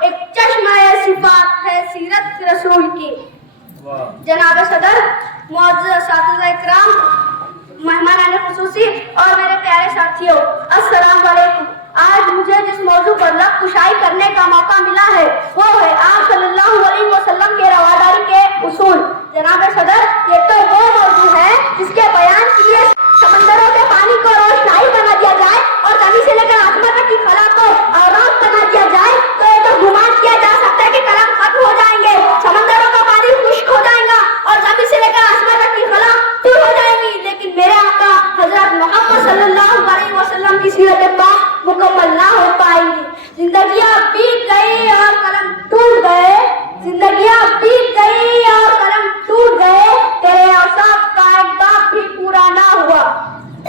ایک چشمہ صفات ہے سیرت رسول کی۔ جناب صدر، معزز اساتذہ اکرام، مہمانان خصوصی اور میرے پیارے ساتھیوں، السلام علیکم۔ آج مجھے جس موضوع پر لب کشائی کرنے کا موقع ملا ہے وہ ہے آپ صلی اللہ علیہ وسلم کے رواداری کے اصول۔ جناب صدر، یہ تو وہ موضوع ہے جس کے بیان کے لیے سمندروں کے پانی کو روشنائی بنا دیا جائے اور زمین سے لے کر آسمان تک کی خلا کو آرام بنا دیا جائے تو یہ تو گمان کیا جا سکتا ہے کہ کلام ختم ہو جائیں گے، سمندروں کا پانی خشک ہو جائے گا اور زمین سے لے کر آسمان تک کی خلا دور ہو جائے گی، لیکن میرے آقا حضرت محمد صلی اللہ علیہ وسلم کی سیرت پاک مکمل نہ ہو پائیں گی۔ زندگیاں بیت گئی اور قلم ٹوٹ گئے، زندگیاں بیت گئی اور قلم ٹوٹ گئے، تیرے اوصاف کا ایک باب بھی پورا نہ ہوا۔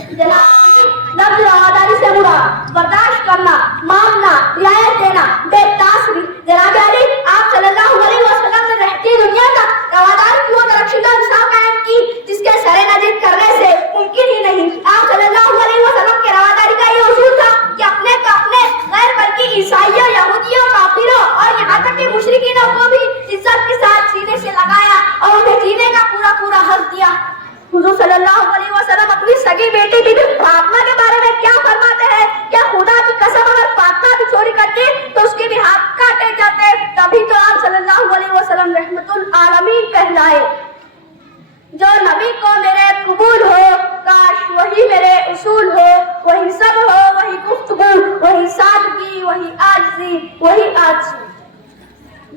جناب، لفظ رواداری سے مراد برداشت کرنا، ماننا، رعایت دینا، بے تاثری۔ جناب علی، آپ صلی اللہ علیہ وسلم نے رہتی دنیا کا روادار کی وہ درخشیدہ مثال قائم کی جس کے سر نظیر کرنے سے ممکن ہی نہیں۔ آپ صلی اللہ علیہ وسلم کے رواداری کا یہ اصول تھا کہ اپنے کا اپنے غیر بلکہ عیسائیوں، یہودیوں، کافروں اور یہاں تک کہ مشرکینوں کو بھی عزت کے ساتھ سینے سے لگایا اور انہیں جینے کا پورا حق دیا۔ حضور صلی اللہ علیہ وسلم اپنی سگی بیٹی بی بی فاطمہ کے بارے میں کیا فرماتے ہیں؟ کیا خدا کی قسم اگر فاطمہ بھی چوری کرتی تو اس کے بھی ہاتھ کاٹے جاتے؟ تبھی تو آپ صلی اللہ علیہ وسلم رحمت العالمین کہلائے۔ جو نبی کو میرے قبول ہو، کاش وہی میرے اصول ہو، وہی سب ہو، وہی گفتگو، وہی سادگی، وہی عاجزی، وہی عاجزی۔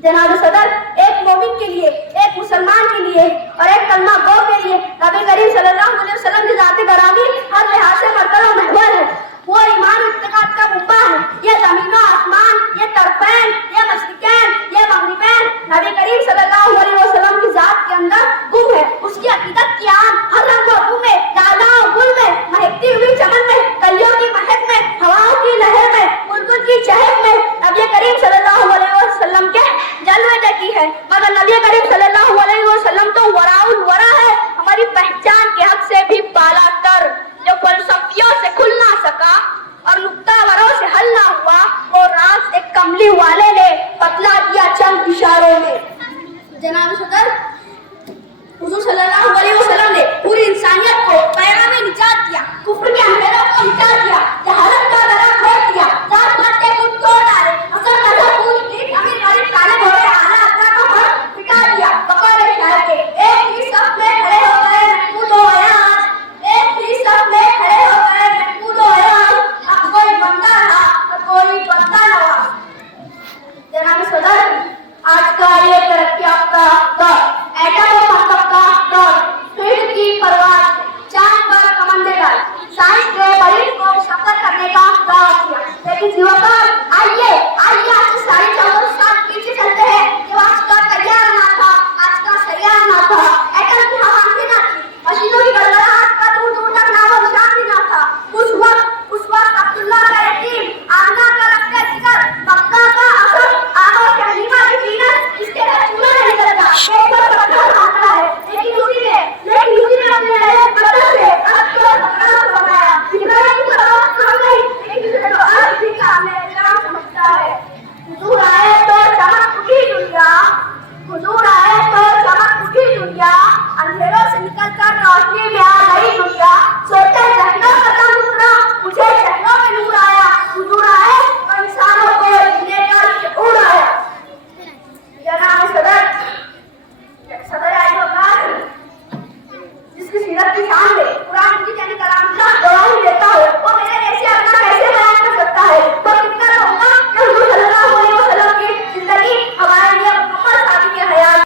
جناب صدر، ایک مومن کے لیے، ایک مسلمان کے لیے اور ایک کلمہ گو کے لیے نبی کریم صلی اللہ علیہ وسلم کی ذات گرامی ہر لحاظ سے مرتبہ محور ہے۔ وہ ایمان اعتقاد کا منبع ہے۔ یہ زمین و آسمان، یہ طرفین، یہ مشرقین، یہ مغربین نبی کریم صلی اللہ علیہ وسلم کی ذات کے اندر گم ہے۔ اس کی عقیدت کی آن ہر رنگ و بو میں، لالا و گل میں، مہکتی ہوئی چمن میں، کلیوں کی مہک میں، ہواؤں کی لہر میں، بلبل کی چہک میں نبی کریم صلی اللہ علیہ وسلم کے جلوے دیکھی ہے۔ مگر نبی کریم صلی اللہ علیہ وسلم تو وراء الورا ہے، ہماری پہچان کے حد سے بھی بالا تر، جو فلسفیوں سے کھل نہ سکا اور نقطہ وروں سے حل نہ ہوا، وہ راز ایک کملی والے نے بتلا دیا چند اشاروں میں۔ جناب صدر، حضور صلی اللہ علیہ وسلم نے پوری انسانیت کو پیغام نجات دیا، کفر کے اندھیروں کو مٹا دیا، جہالت کا درا کھول دیا، ذات پات کے خود توڑ ڈالے، اثر نظر پوری نیک امیر غریب طالب ہوئے اعلیٰ ادنا کا فرق مٹا دیا۔ بقول شاعر کے ایک ہی صف میں کھڑے ہو گئے محمود و ایاز، ایک ہی صف میں کھڑے ہو گئے محمود و ایاز، اب کوئی بندہ رہا اور کوئی بندہ نواز۔ جناب صدر، آج کا یہ ترقی یافتہ دور، ایٹم و مرکب کا دور، فیلڈ کی پرواز، چاند پر کمندے ڈال، سائنس کے مریض کو سفر کرنے کا دعویٰ کیا، لیکن جیوکار آئیے آج سے 14.5 سال پیچھے چلتے ہیں۔ جو آج کا تیار نہ تھا، آج کا سیار نہ تھا، ایٹم کی ہوا بھی نہ تھی، مشینوں کی گڑگڑاہٹ کا دور دور تک نام و نشان بھی نہ تھا۔ اس وقت عبداللہ کا یتیم، آمنہ کا رکھتے جگر، مکہ کا اثر، آنو کے حلیمہ کی زینت، اس کے لیے چولہا نہیں نکلتا، پیٹ پر پتھر مانگتا ہے، لیکن اسی نے اپنے نئے پتھر سے اب تو پکڑا بنایا۔ ابراہیم کی بات کم نہیں، لیکن اسے تو آج بھی کام ہے، کام سمجھتا ہے۔ حضور آئے تو چمک اٹھی دنیا، حضور آئے تو چمک اٹھی دنیا، اندھیروں سے نکل کر روشنی میں